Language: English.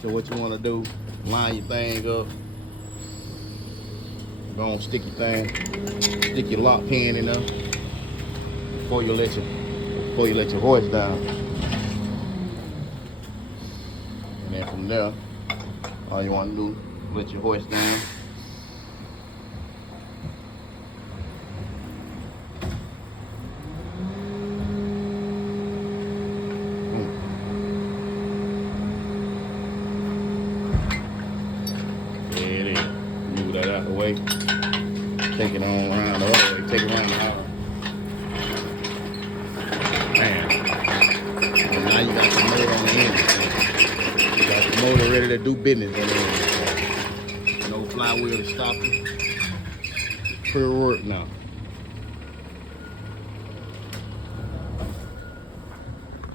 So what you want to do, line your thing up. Go on, stick your lock pin in there before you let your hoist down. And then from there, all you want to do, let your hoist down. There it is. Move that out the way. Take it on around the other way. Take it around the house. Bam. And now you got the motor on the end. You got the motor ready to do business on the end. No flywheel to stop you. Pretty work now.